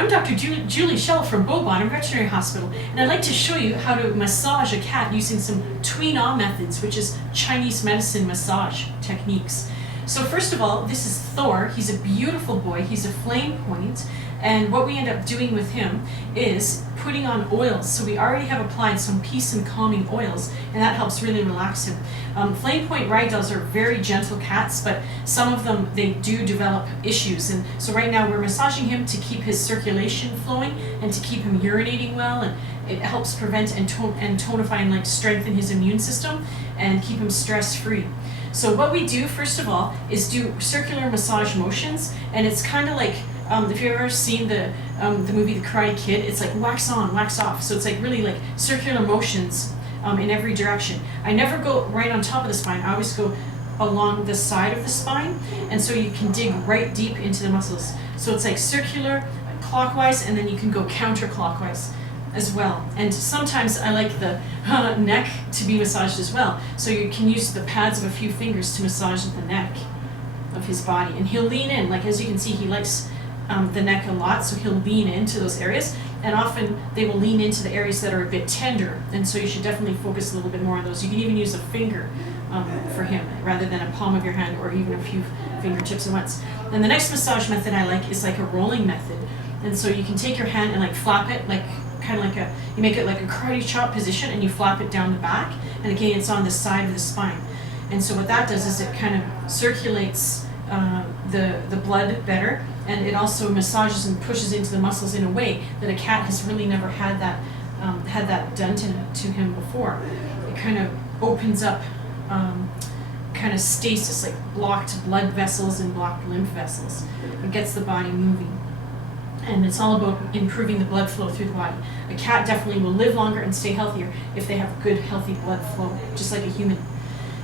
I'm Dr. Julie Schell from Bowbottom Veterinary Hospital, and I'd like to show you how to massage a cat using some Tui Na methods, which is Chinese medicine massage techniques. So first of all, this is Thor. He's a beautiful boy. He's a flame point, and what we end up doing with him is putting on oils. So we already have applied some peace and calming oils, and that helps really relax him. Flame point ragdolls are very gentle cats, but some of them, they do develop issues. And so right now we're massaging him to keep his circulation flowing and to keep him urinating well, and it helps prevent and tonify and like strengthen his immune system and keep him stress-free. So what we do first of all is do circular massage motions, and it's kind of like if you've ever seen the movie The Karate Kid, it's like wax on, wax off. So it's like really like circular motions in every direction. I never go right on top of the spine. I always go along the side of the spine, and so you can dig right deep into the muscles. So it's like circular, clockwise, and then you can go counterclockwise as well. And sometimes I like the neck to be massaged as well. So you can use the pads of a few fingers to massage the neck of his body. And he'll lean in, like as you can see, he likes the neck a lot, so he'll lean into those areas. And often they will lean into the areas that are a bit tender, and so you should definitely focus a little bit more on those. You can even use a finger for him rather than a palm of your hand or even a few fingertips at once. And the next massage method I like is like a rolling method. And so you can take your hand and like flap it, like kind of like you make it like a karate chop position, and you flap it down the back, and again it's on the side of the spine. And so what that does is it kind of circulates the blood better, and it also massages and pushes into the muscles in a way that a cat has really never had that done to him before. It kind of opens up kind of stasis, like blocked blood vessels and blocked lymph vessels. It gets the body moving. And it's all about improving the blood flow through the body. A cat definitely will live longer and stay healthier if they have good, healthy blood flow, just like a human.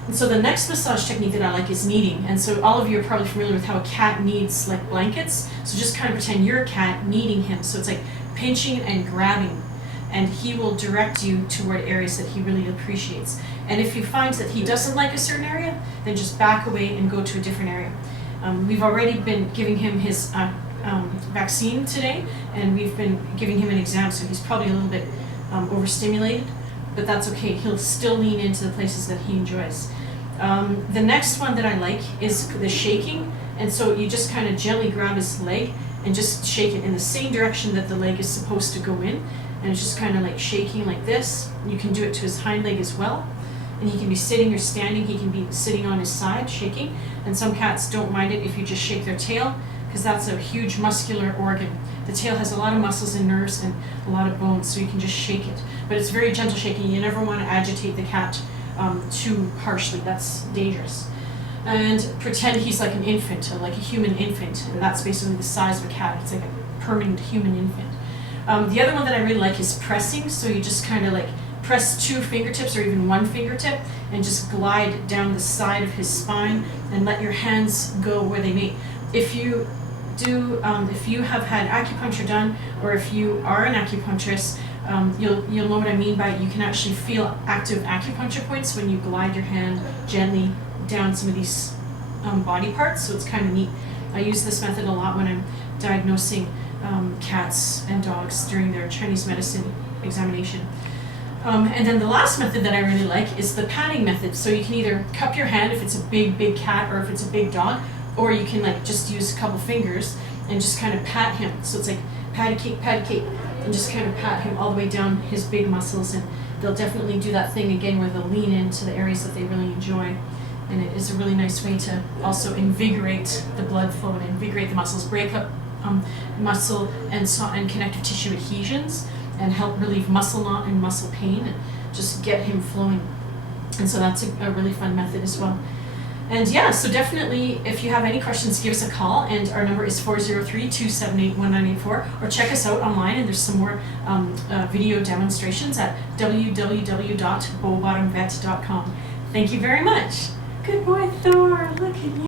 And so the next massage technique that I like is kneading. And so all of you are probably familiar with how a cat kneads like blankets. So just kind of pretend you're a cat kneading him. So it's like pinching and grabbing, and he will direct you toward areas that he really appreciates. And if you find that he doesn't like a certain area, then just back away and go to a different area. We've already been giving him his vaccine today, and we've been giving him an exam, so he's probably a little bit overstimulated, but that's okay. He'll still lean into the places that he enjoys. The next one that I like is the shaking, and so you just kind of gently grab his leg and just shake it in the same direction that the leg is supposed to go in, and it's just kind of like shaking like this. You can do it to his hind leg as well, and he can be sitting or standing. He can be sitting on his side shaking, and some cats don't mind it if you just shake their tail, because that's a huge muscular organ. The tail has a lot of muscles and nerves and a lot of bones, so you can just shake it. But it's very gentle shaking. You never want to agitate the cat too harshly. That's dangerous. And pretend he's like an infant, or like a human infant, and that's basically the size of a cat. It's like a permanent human infant. The other one that I really like is pressing. So you just kind of like press two fingertips or even one fingertip and just glide down the side of his spine and let your hands go where they may. If you have had acupuncture done, or if you are an acupuncturist, you'll know what I mean by it. You can actually feel active acupuncture points when you glide your hand gently down some of these body parts, so it's kind of neat. I use this method a lot when I'm diagnosing cats and dogs during their Chinese medicine examination. And then the last method that I really like is the patting method. So you can either cup your hand if it's a big cat or if it's a big dog, or you can like just use a couple fingers and just kind of pat him. So it's like pat a cake, and just kind of pat him all the way down his big muscles, and they'll definitely do that thing again where they'll lean into the areas that they really enjoy. And it is a really nice way to also invigorate the blood flow and invigorate the muscles, break up muscle and connective tissue adhesions, and help relieve muscle knot and muscle pain, and just get him flowing. And so that's a really fun method as well. And yeah, so definitely if you have any questions, give us a call, and our number is 403-278-1984, or check us out online, and there's some more video demonstrations at www.bowbottomvet.com. Thank you very much. Good boy, Thor, look at you.